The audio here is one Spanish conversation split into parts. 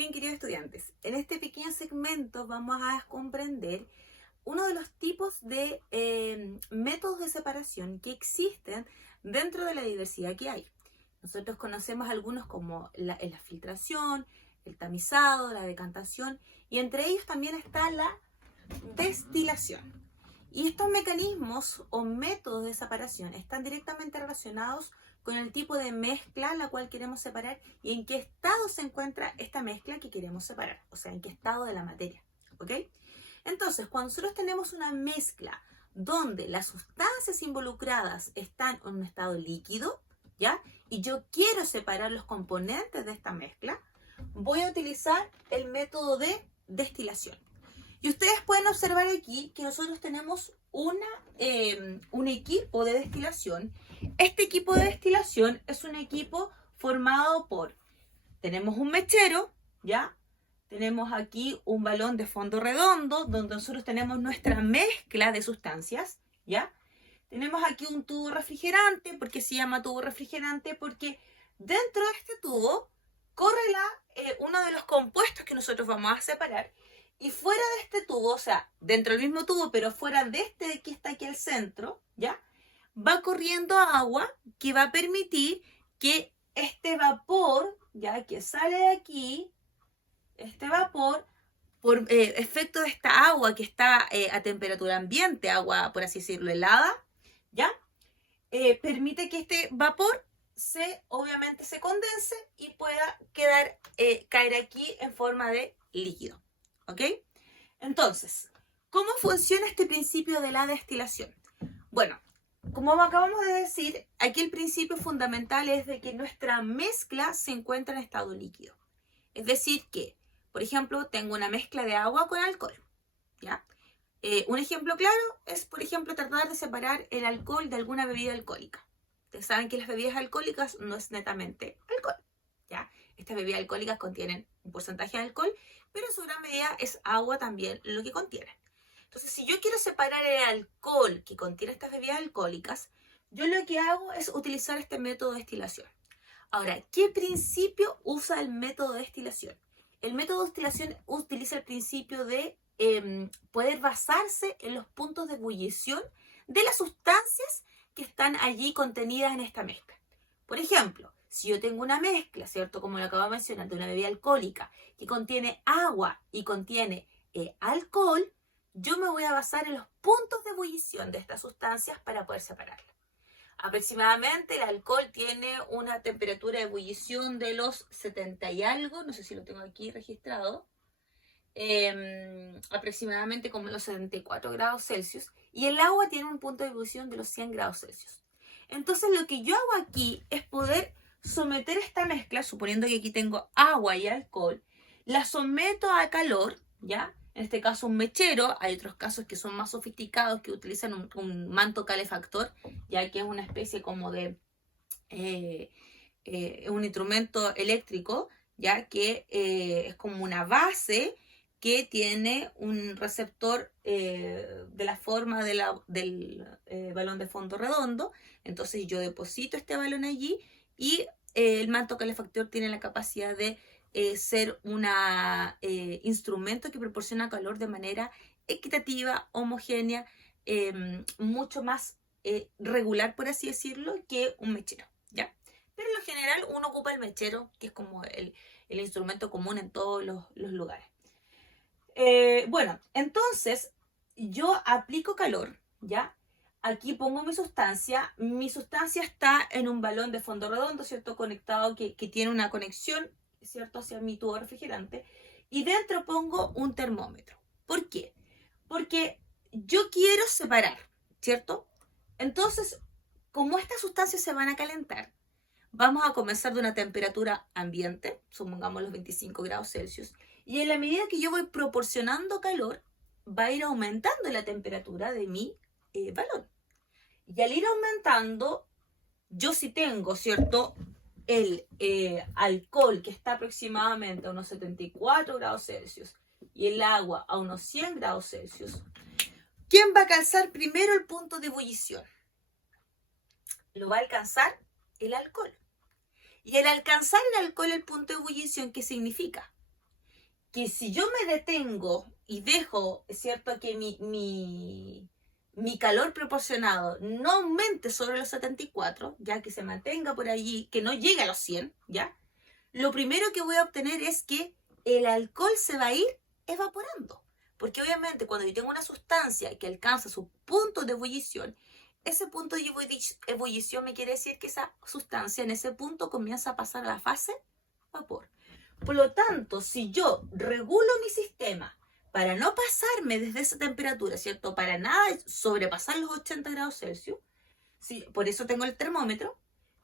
bien, queridos estudiantes. En este pequeño segmento vamos a comprender uno de los tipos de métodos de separación que existen dentro de la diversidad que hay. Nosotros conocemos algunos como la filtración, el tamizado, la decantación, y entre ellos también está la destilación. Y estos mecanismos o métodos de separación están directamente relacionados con el tipo de mezcla la cual queremos separar y en qué estado se encuentra esta mezcla que queremos separar, o sea, en qué estado de la materia, ¿ok? Entonces, cuando nosotros tenemos una mezcla donde las sustancias involucradas están en un estado líquido, ¿ya? Y yo quiero separar los componentes de esta mezcla, voy a utilizar el método de destilación. Y ustedes pueden observar aquí que nosotros tenemos un equipo de destilación. Este equipo de destilación es un equipo formado por, tenemos un mechero, ¿ya? Tenemos aquí un balón de fondo redondo, donde nosotros tenemos nuestra mezcla de sustancias, ¿ya? Tenemos aquí un tubo refrigerante. ¿Por qué se llama tubo refrigerante? Porque dentro de este tubo corre uno de los compuestos que nosotros vamos a separar. Y fuera de este tubo, o sea, dentro del mismo tubo, pero fuera de este que está aquí al centro, ¿ya? Va corriendo agua que va a permitir que este vapor, ya que sale de aquí, este vapor, por efecto de esta agua que está a temperatura ambiente, agua, por así decirlo, helada, ¿ya? Permite que este vapor obviamente se condense y pueda caer aquí en forma de líquido. ¿Ok? Entonces, ¿cómo funciona este principio de la destilación? Bueno, como acabamos de decir, aquí el principio fundamental es de que nuestra mezcla se encuentra en estado líquido. Es decir que, por ejemplo, tengo una mezcla de agua con alcohol, ¿ya? Un ejemplo claro es, por ejemplo, tratar de separar el alcohol de alguna bebida alcohólica. Ustedes saben que las bebidas alcohólicas no es netamente alcohol, ¿ya? Estas bebidas alcohólicas contienen un porcentaje de alcohol, pero en su gran medida es agua también lo que contienen. Entonces, si yo quiero separar el alcohol que contiene estas bebidas alcohólicas, yo lo que hago es utilizar este método de destilación. Ahora, ¿qué principio usa el método de destilación? El método de destilación utiliza el principio de poder basarse en los puntos de ebullición de las sustancias que están allí contenidas en esta mezcla. Por ejemplo, si yo tengo una mezcla, ¿cierto? Como lo acabo de mencionar, de una bebida alcohólica que contiene agua y contiene alcohol, yo me voy a basar en los puntos de ebullición de estas sustancias para poder separarlas. Aproximadamente el alcohol tiene una temperatura de ebullición de los 70 y algo, no sé si lo tengo aquí registrado, aproximadamente como los 74 grados Celsius, y el agua tiene un punto de ebullición de los 100 grados Celsius. Entonces lo que yo hago aquí es poder someter esta mezcla, suponiendo que aquí tengo agua y alcohol, la someto a calor, ¿ya? En este caso un mechero. Hay otros casos que son más sofisticados que utilizan un manto calefactor, ya que es una especie como de un instrumento eléctrico, ya que es como una base que tiene un receptor de la forma del balón de fondo redondo. Entonces yo deposito este balón allí y el manto calefactor tiene la capacidad de ser un instrumento que proporciona calor de manera equitativa, homogénea, mucho más regular, por así decirlo, que un mechero, ¿ya? Pero en lo general uno ocupa el mechero, que es como el instrumento común en todos los lugares. Bueno, entonces yo aplico calor, ¿ya? Aquí pongo mi sustancia está en un balón de fondo redondo, ¿cierto? Conectado, que tiene una conexión, ¿cierto? Hacia mi tubo refrigerante, y dentro pongo un termómetro. ¿Por qué? Porque yo quiero separar, ¿cierto? Entonces, como estas sustancias se van a calentar, vamos a comenzar de una temperatura ambiente, supongamos los 25 grados Celsius, y en la medida que yo voy proporcionando calor, va a ir aumentando la temperatura de mi balón. Y al ir aumentando, yo si tengo, ¿cierto?, el alcohol que está aproximadamente a unos 74 grados Celsius y el agua a unos 100 grados Celsius, ¿quién va a alcanzar primero el punto de ebullición? Lo va a alcanzar el alcohol. Y al alcanzar el alcohol el punto de ebullición, ¿qué significa? que si yo me detengo y dejo, ¿cierto?, que mi calor proporcionado no aumente sobre los 74, ya que se mantenga por allí, que no llegue a los 100, ¿ya? Lo primero que voy a obtener es que el alcohol se va a ir evaporando. Porque obviamente cuando yo tengo una sustancia que alcanza su punto de ebullición, ese punto de ebullición me quiere decir que esa sustancia en ese punto comienza a pasar a la fase vapor. Por lo tanto, si yo regulo mi sistema para no pasarme desde esa temperatura, ¿cierto? Para nada sobrepasar los 80 grados Celsius, ¿sí? Por eso tengo el termómetro,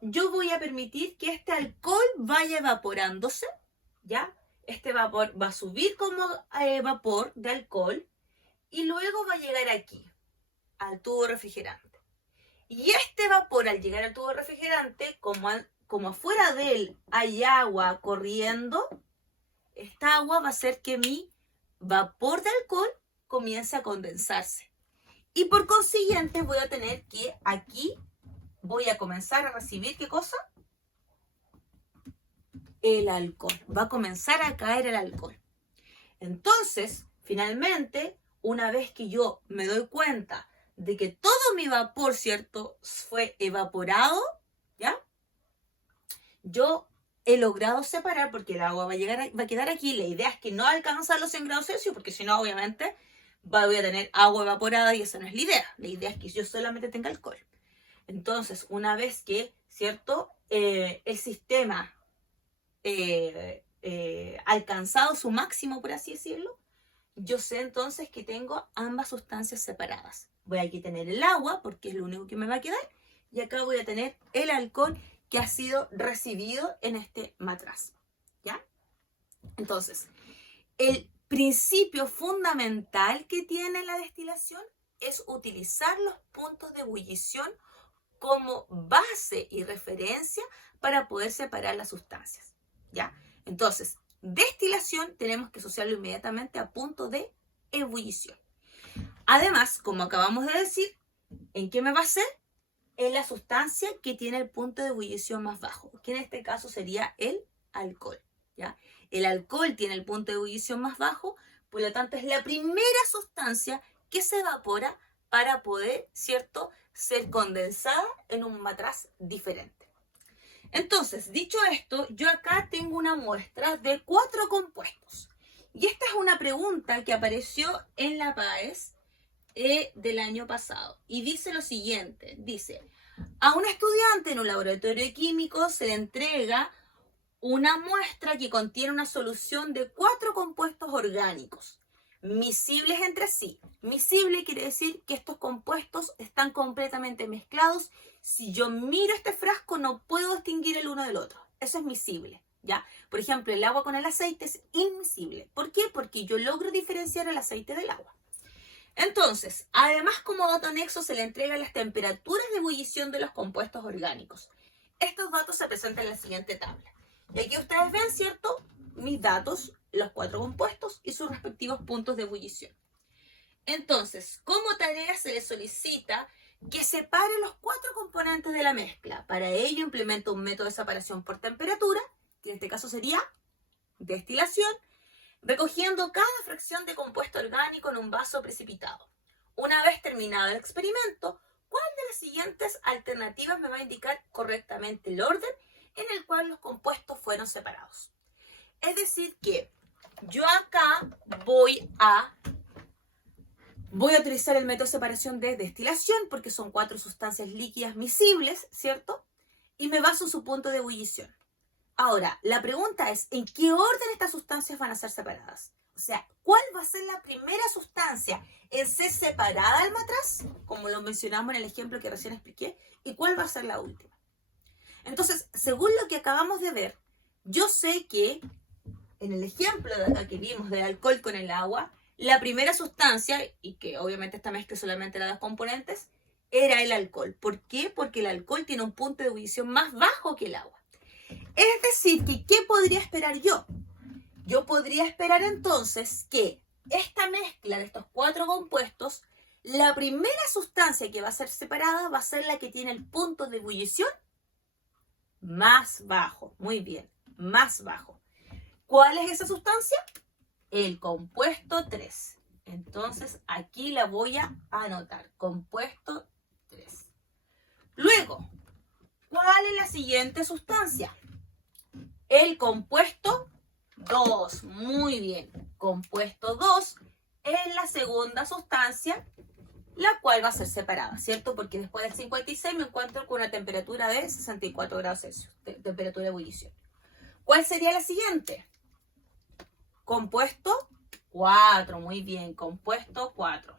yo voy a permitir que este alcohol vaya evaporándose, ¿ya? Este vapor va a subir como vapor de alcohol y luego va a llegar aquí, al tubo refrigerante. Y este vapor, al llegar al tubo refrigerante, como afuera de él hay agua corriendo, esta agua va a hacer que mi vapor de alcohol comience a condensarse. Y por consiguiente voy a tener que aquí voy a comenzar a recibir, ¿qué cosa? El alcohol. Va a comenzar a caer el alcohol. Entonces, finalmente, una vez que yo me doy cuenta de que todo mi vapor, ¿cierto?, fue evaporado, ¿ya? Yo he logrado separar, porque el agua va a quedar aquí. La idea es que no alcanza los 100 grados Celsius, porque si no, obviamente, voy a tener agua evaporada y esa no es la idea. La idea es que yo solamente tenga alcohol. Entonces, una vez que, ¿cierto?, el sistema alcanzado su máximo, por así decirlo, yo sé entonces que tengo ambas sustancias separadas. Voy aquí a tener el agua, porque es lo único que me va a quedar, y acá voy a tener el alcohol que ha sido recibido en este matraz, ¿ya? Entonces, el principio fundamental que tiene la destilación es utilizar los puntos de ebullición como base y referencia para poder separar las sustancias, ¿ya? Entonces, destilación tenemos que asociarlo inmediatamente a punto de ebullición. Además, como acabamos de decir, ¿en qué me va a hacer? En la sustancia que tiene el punto de ebullición más bajo, que en este caso sería el alcohol, ¿ya? El alcohol tiene el punto de ebullición más bajo, por lo tanto es la primera sustancia que se evapora para poder, ¿cierto?, ser condensada en un matraz diferente. Entonces, dicho esto, yo acá tengo una muestra de 4 compuestos. Y esta es una pregunta que apareció en la PAES del año pasado. Y dice lo siguiente, dice, a un estudiante en un laboratorio químico se le entrega una muestra que contiene una solución de 4 compuestos orgánicos, miscibles entre sí. Miscible quiere decir que estos compuestos están completamente mezclados. Si yo miro este frasco no puedo distinguir el uno del otro. Eso es miscible, ¿ya? Por ejemplo, el agua con el aceite es inmiscible. ¿Por qué? Porque yo logro diferenciar el aceite del agua. Entonces, además como dato anexo se le entregan las temperaturas de ebullición de los compuestos orgánicos. Estos datos se presentan en la siguiente tabla. Y aquí ustedes ven, ¿cierto?, mis datos, los 4 compuestos y sus respectivos puntos de ebullición. Entonces, como tarea se le solicita que separe los 4 componentes de la mezcla. Para ello implementa un método de separación por temperatura, que en este caso sería destilación, recogiendo cada fracción de compuesto orgánico en un vaso precipitado. Una vez terminado el experimento, ¿cuál de las siguientes alternativas me va a indicar correctamente el orden en el cual los compuestos fueron separados? Es decir que yo acá voy a utilizar el método de separación de destilación porque son 4 sustancias líquidas miscibles, ¿cierto? Y me baso en su punto de ebullición. Ahora, la pregunta es, ¿en qué orden estas sustancias van a ser separadas? O sea, ¿cuál va a ser la primera sustancia en ser separada del matraz? Como lo mencionamos en el ejemplo que recién expliqué. ¿Y cuál va a ser la última? Entonces, según lo que acabamos de ver, yo sé que en el ejemplo de acá que vimos del alcohol con el agua, la primera sustancia, y que obviamente esta mezcla solamente era 2 componentes, era el alcohol. ¿Por qué? Porque el alcohol tiene un punto de ebullición más bajo que el agua. Es decir, que ¿qué podría esperar yo? Yo podría esperar entonces que esta mezcla de estos 4 compuestos, la primera sustancia que va a ser separada va a ser la que tiene el punto de ebullición más bajo. Muy bien, más bajo. ¿Cuál es esa sustancia? el compuesto 3. Entonces aquí la voy a anotar, compuesto 3. Luego, ¿cuál es la siguiente sustancia? El compuesto 2. Muy bien, compuesto 2 es la segunda sustancia, la cual va a ser separada, ¿cierto? Porque después del 56 me encuentro con una temperatura de 64 grados Celsius, temperatura de ebullición. ¿Cuál sería la siguiente? Compuesto 4, muy bien, compuesto 4.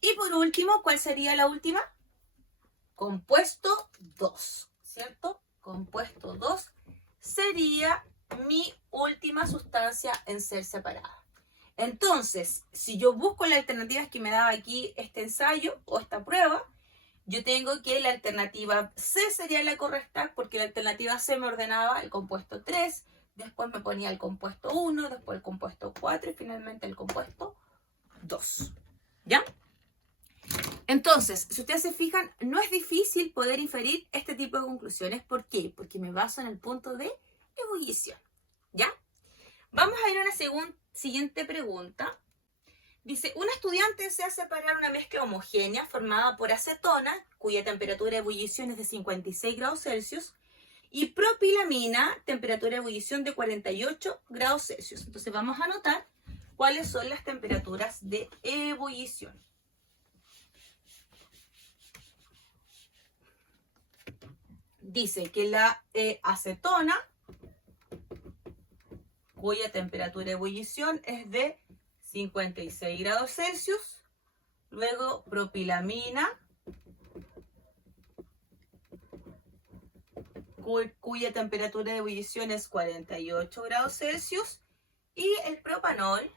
Y por último, ¿cuál sería la última? Compuesto 2, ¿cierto? Compuesto 2 sería mi última sustancia en ser separada. Entonces, si yo busco las alternativas que me daba aquí este ensayo o esta prueba, yo tengo que la alternativa C sería la correcta, porque la alternativa C me ordenaba el compuesto 3, después me ponía el compuesto 1, después el compuesto 4 y finalmente el compuesto 2. ¿Ya? Entonces, si ustedes se fijan, no es difícil poder inferir este tipo de conclusiones. ¿Por qué? Porque me baso en el punto de ebullición. ¿Ya? Vamos a ir a una siguiente pregunta. Dice, un estudiante desea separar una mezcla homogénea formada por acetona, cuya temperatura de ebullición es de 56 grados Celsius, y propilamina, temperatura de ebullición de 48 grados Celsius. Entonces vamos a anotar cuáles son las temperaturas de ebullición. Dice que la acetona, cuya temperatura de ebullición es de 56 grados Celsius. Luego propilamina, cuya temperatura de ebullición es 48 grados Celsius. Y el propanol,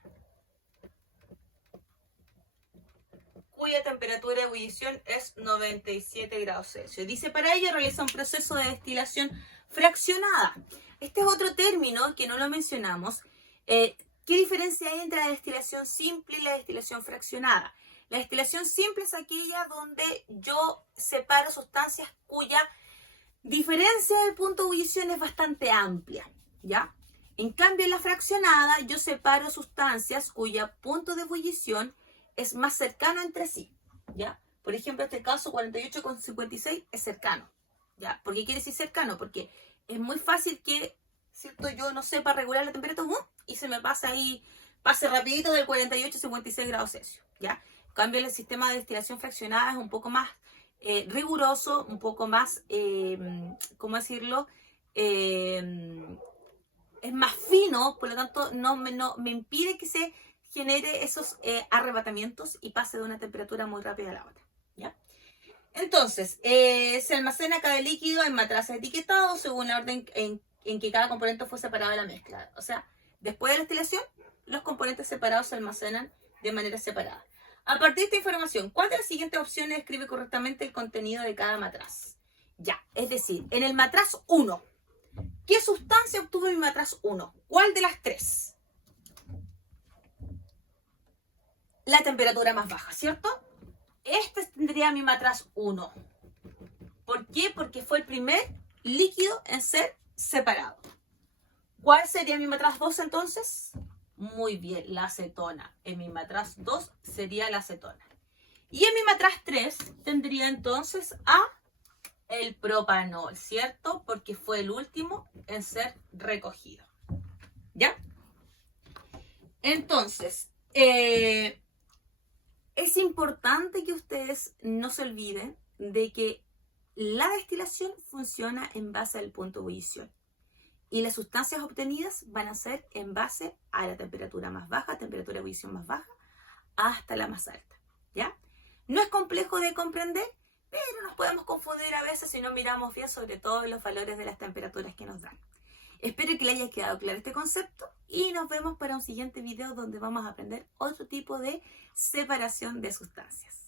cuya temperatura de ebullición es 97 grados Celsius. Dice, para ello realiza un proceso de destilación fraccionada. Este es otro término que no lo mencionamos. ¿Qué diferencia hay entre la destilación simple y la destilación fraccionada? La destilación simple es aquella donde yo separo sustancias cuya diferencia del punto de ebullición es bastante amplia, ¿ya? En cambio, en la fraccionada yo separo sustancias cuya punto de ebullición es más cercano entre sí, ¿ya? Por ejemplo, en este caso 48,56 es cercano, ¿ya? ¿Por qué quiere decir cercano? Porque es muy fácil que, ¿cierto? Yo no sepa regular la temperatura y se me pasa ahí, pase rapidito del 48 a 56 grados Celsius, ¿ya? En cambio, el sistema de destilación fraccionada es un poco más riguroso, un poco más, ¿cómo decirlo? Es más fino, por lo tanto no me impide que se genere esos arrebatamientos y pase de una temperatura muy rápida a la otra, ¿ya? Entonces, se almacena cada líquido en matraces etiquetados según la orden en que cada componente fue separado de la mezcla. O sea, después de la destilación, los componentes separados se almacenan de manera separada. A partir de esta información, ¿cuál de las siguientes opciones describe correctamente el contenido de cada matraz? Ya, es decir, en el matraz 1, ¿qué sustancia obtuvo mi matraz 1? ¿Cuál de las tres? La temperatura más baja, ¿cierto? Este tendría mi matraz 1. ¿Por qué? Porque fue el primer líquido en ser separado. ¿Cuál sería mi matraz 2 entonces? Muy bien, la acetona. En mi matraz 2 sería la acetona. Y en mi matraz 3 tendría entonces a el propanol, ¿cierto? Porque fue el último en ser recogido. ¿Ya? Entonces, es importante que ustedes no se olviden de que la destilación funciona en base al punto de ebullición. Y las sustancias obtenidas van a ser en base a la temperatura más baja, temperatura de ebullición más baja, hasta la más alta, ¿ya? No es complejo de comprender, pero nos podemos confundir a veces si no miramos bien sobre todo los valores de las temperaturas que nos dan. Espero que les haya quedado claro este concepto y nos vemos para un siguiente video donde vamos a aprender otro tipo de separación de sustancias.